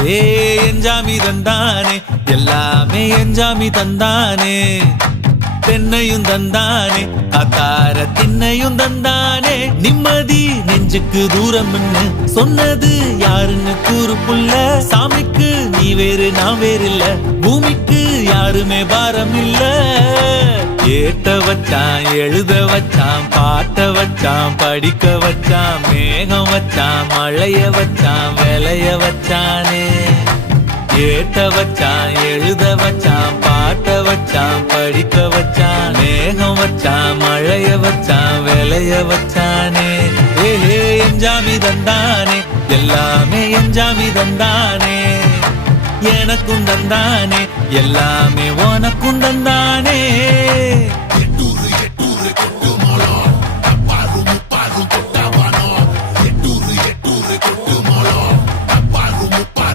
ஏ எஞ்சாமி தந்தானே எல்லாமே எஞ்சாமி தந்தானே தென்னையும் தந்தானே அத்தார திண்ணையும் தந்தானே நிம்மதி நெஞ்சுக்கு தூரம் சொன்னது யாருன்னு கூறு புள்ள சாமிக்கு நீ வேறு நான் வேறு இல்ல பூமிக்கு யாருமே பாரம் இல்ல ஏத்த வச்சான் எழுத வச்சான் பாட்ட வச்சான் படிக்க வச்சான் மேகம் வச்சான் மழைய வச்சான் விளைய வச்சானே ஏத்த வச்சான் எழுத வச்சான் பாட்ட வச்சான் படிக்க வச்சான் மேகம் வச்சான் மழைய வச்சான் விளைய வச்சானே ஏஹே எஞ்சாமி தந்தானே எல்லாமே எஞ்சாமி தந்தானே எனக்கும் தந்தானே எல்லாமே உனக்கும் தந்தானே